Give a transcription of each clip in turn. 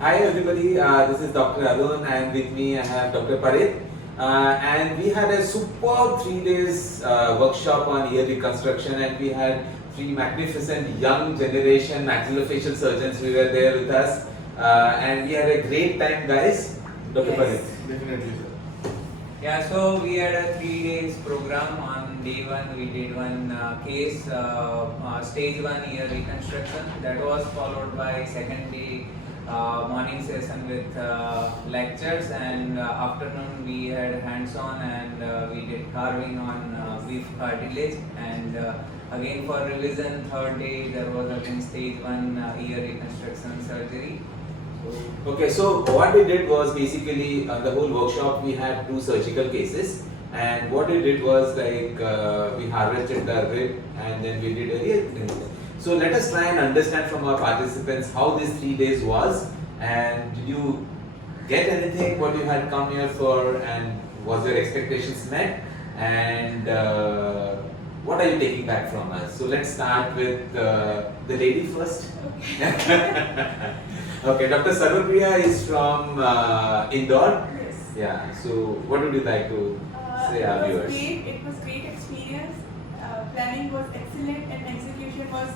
Hi everybody, this is Dr. Arun and with me I have Dr. Parit. And we had a superb 3 days workshop on ear reconstruction, and we had 3 magnificent young generation maxillofacial surgeons who were there with us. And we had a great time, guys. Dr. Parit. Definitely, sir. Yeah, so we had a 3 days program. On day 1 we did one case, stage 1 ear reconstruction. That was followed by second day morning session with lectures, and afternoon we had hands-on and we did carving on beef cartilage, and again for revision third day there was again stage 1 ear reconstruction surgery. Okay, so what we did was basically the whole workshop we had 2 surgical cases, and what we did was like we harvested the rib and then we did a ear. So let us try and understand from our participants how these 3 days was, and did you get anything what you had come here for, and was your expectations met, and what are you taking back from us? So let's start with the lady first. Okay, Dr. Sarvapriya is from Indore. Yes. Yeah, so what would you like to say our viewers? It was great experience. Planning was excellent and execution was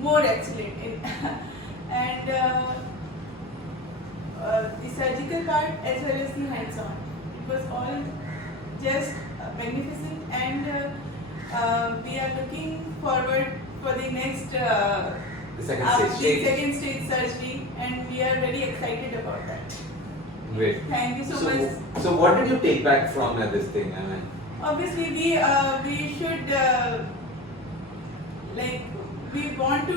more excellent. And the surgical part as well as the hands-on. It was all just magnificent, and we are looking forward for the next The second stage. second stage surgery, and we are very excited about that. Great. Thank you so much. So what did you take back from this thing? I mean, Obviously, we should we want to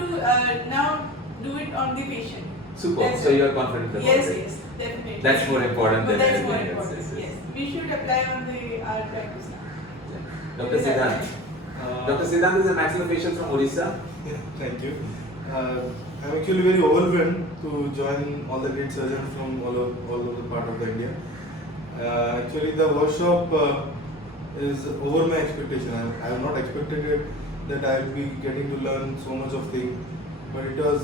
now do it on the patient. super. That's So it. you are confident about Yes, it. yes, definitely. That's more important than That's anything more else. important. Yes, Yes, we should apply on the our practice now. yes. Dr. Siddhant. Dr. Siddhant is a maxillofacial from Odisha. Yeah, thank you. I'm actually very overwhelmed to join all the great surgeons from all over the part of the India. Actually, the workshop is over my expectation. I have not expected it that I will be getting to learn so much of things, but it was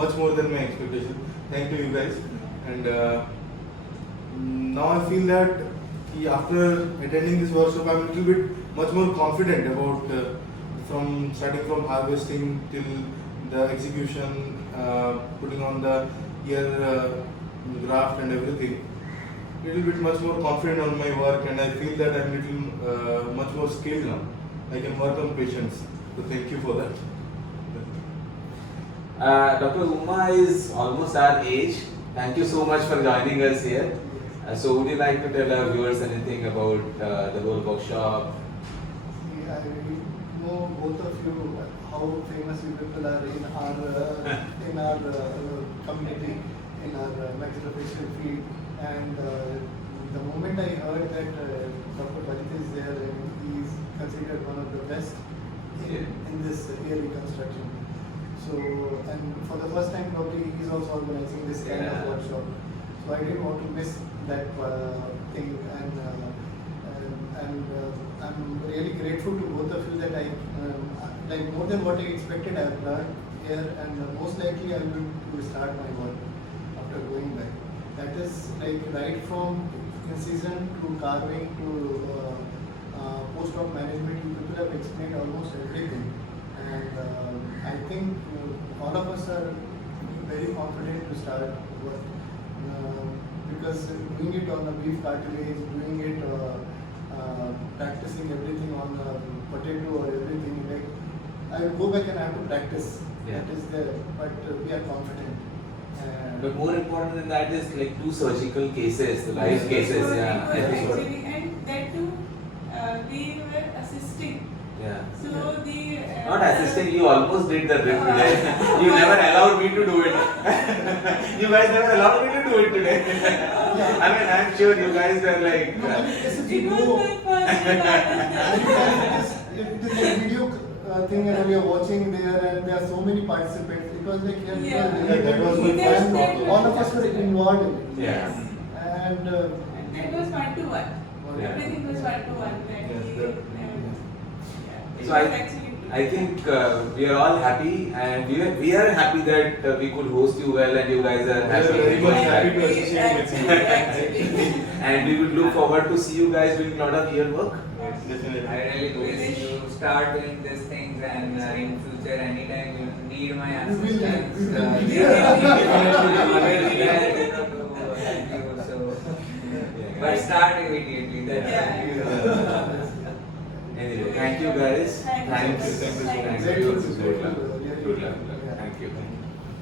much more than my expectation. Thank you guys. And now I feel that after attending this workshop, I'm a little bit much more confident about from starting from harvesting till the execution, putting on the ear graft and everything. Little bit much more confident on my work, and I feel that I'm little much more skilled now. I can work on patients. So thank you for that. Dr. Uma is almost our age. Thank you so much for joining us here. So would you like to tell our viewers anything about the whole workshop? I know both of you how famous you people are in our community, in our maxillofacial field, and the moment I heard that Dr. Parit is there, he is considered one of the best in this ear reconstruction. So, and for the first time probably he is also organizing this kind of workshop. So I didn't want to miss that thing, and I'm really grateful to both of you that I like more than what I expected. I have learned here, and most likely I will start my work after going back. That is like right from incision to carving to post-op management. You people have explained almost everything, and I think all of us are very confident to start work. Because doing it on the beef cartilage, doing it, practicing everything on the potato or everything, like I will go back and I have to practice. Yeah. That is there, but we are confident. But more important than that is like 2 surgical cases, the live Yes. cases. So Yeah, it I was think. actually, and that too, we were assisting. Yeah. So the Not assisting, you almost did the rib today. You never allowed me to do it. You guys never allowed me to do it today. I mean, I'm sure you guys were like. No, I mean, this is It was my first it is a video thing, and we are watching there, and there are so many participants. It was like Yeah. That was my first problem. all of us were involved in it. Yeah. And And that was 1-to-1. Yeah. Everything was 1-to-1. Yes, Yeah. So It was actually I think we are all happy, and we are happy that we could host you well, and you guys are We are happy. very much happy to Actually, associate with you. actually. And we would look forward to see you guys doing a lot of ear work. Yes. Definitely. I really wish you start doing these things, and in future, anytime you need my You will need- assistance, you will need- I'm always there, you know, to help you. So, but start immediately. That's Yeah. Anyway, thank you guys. Thank you. Thank you. Thank you. Thank Grateful you. to- Good luck. really Good luck.